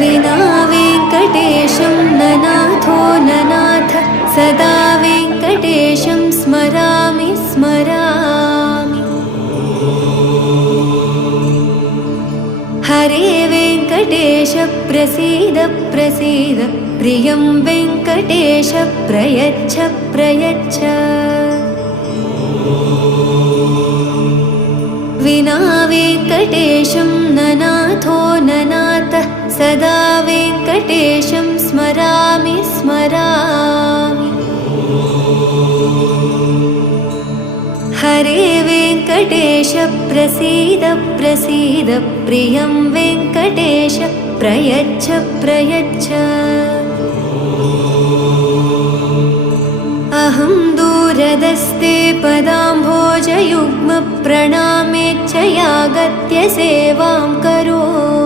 विना वेङ्कटेशं ननाथो ननाथ सदा वेङ्कटेशं स्मरामि स्मरामि। हरे वेङ्कटेश प्रसीद प्रसीद प्रियं वेङ्कटेश प्रयच्छ प्रयच्छ। विना वेङ्कटेशं ननाथो ननाथ सदा वेङ्कटेशं स्मरामि स्मरामि। हरे वेङ्कटेश प्रसीद प्रसीद प्रियं वेङ्कटेश प्रयच्छ प्रयच्छ। अहं दूरदस्ते पदाम्भोजयुग्म प्रणामेच्छयागत्य सेवां करोमि।